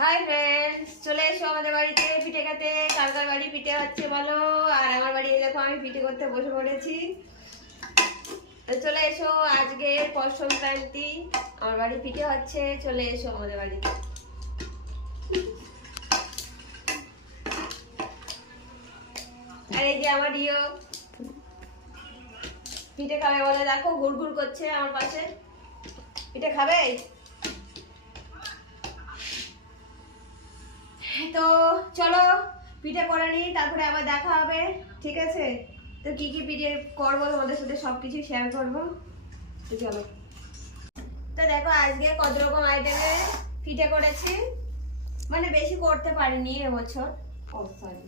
Hi friends, চলে এসো আমাদের বাড়িতে পিঠে খেতে। কার বাড়ি পিঠে হচ্ছে বলো। আর আমার বাড়ি দেখো, আমি পিঠে করতে বসে পড়েছি। তো চলে এসো, আজকে পৌষ সংক্রান্তি, আমার বাড়ি পিঠে হচ্ছে। চলে এসো আমাদের বাড়িতে। আর এই যে আমার পিঠে খাবে বলে, দেখো ঘুরঘুর করছে আমার পাশে। পিঠে খাবে? তো চলো পিঠে করে নিই, তারপরে আবার দেখা হবে, ঠিক আছে? তো কি কি পিঠে করবো তোমাদের সাথে সবকিছু শেয়ার করবো। তো চলো। তো দেখো আজকে কত রকম আইটেমের পিঠে করেছি, মানে বেশি করতে পারিনি এবছর। ও সরি।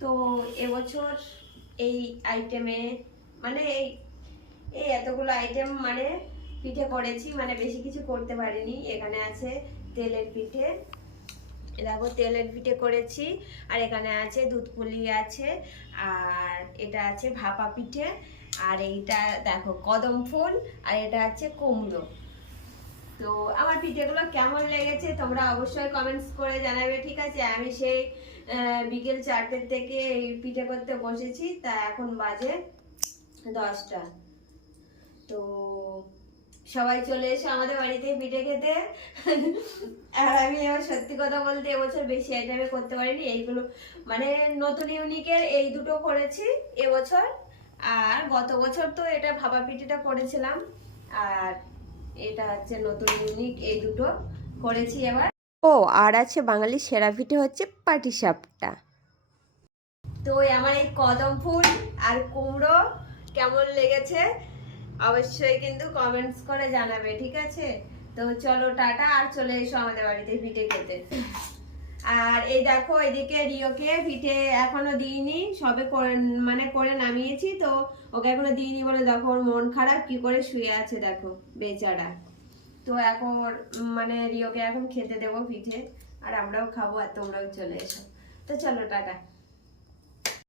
তো এবছর এই আইটেমে মানে এই এতগুলো আইটেম মানে পিঠে করেছি, মানে বেশি কিছু করতে পারিনি। এখানে আছে তেলের পিঠে, দেখো তেলের পিঠে করেছি। আর এখানে আছে দুধ পুলি আছে, আর এটা আছে ভাপা পিঠে, আর এইটা দেখো কদম ফুল, আর এটা আছে কুমড়ো। তো আমার পিঠেগুলো কেমন লেগেছে তোমরা অবশ্যই কমেন্টস করে জানাবে, ঠিক আছে? আমি সেই বিকেল 4টে থেকে এই পিঠে করতে বসেছি, তা এখন বাজে 10টা। তো সবাই চলে এসো আমাদের বাড়িতে পিঠে খেতে। আর আমি এবার সত্যি কথা বলতে এবছর বেশি আইটেমে করতে পারিনি, এইগুলো মানে নতুন ইউনিকের এই দুটো করেছি এবছর। আর গত বছর তো এটা ভাপা পিঠেটা করেছিলাম, আর এটা হচ্ছে নতুন ইউনিক, এই দুটো করেছি এবার। ও আর আছে বাঙালির সেরা পিঠে হচ্ছে পাটিসাপটা। তো আমার এই কদম ফুল আর কুমড়ো কেমন লেগেছে অবশ্যই কিন্তু কমেন্টস করে জানাবে, ঠিক আছে? তো চলো টাটা, আর চলে এসো আমাদের বাড়িতে পিঠে খেতে। আর এই দেখো এদিকে রিওকে পিঠে এখনো দিইনি, সবে করে নামিয়েছি। তো ওকে এখনো দিইনি বলে দেখো ওর মন খারাপ, কি করে শুয়ে আছে দেখো বেচারা। তো এখন মানে রিওকে এখন খেতে দেবো পিঠে, আর আমরাও খাবো, আর তোমরাও চলে এসো। তো চলো টাটা।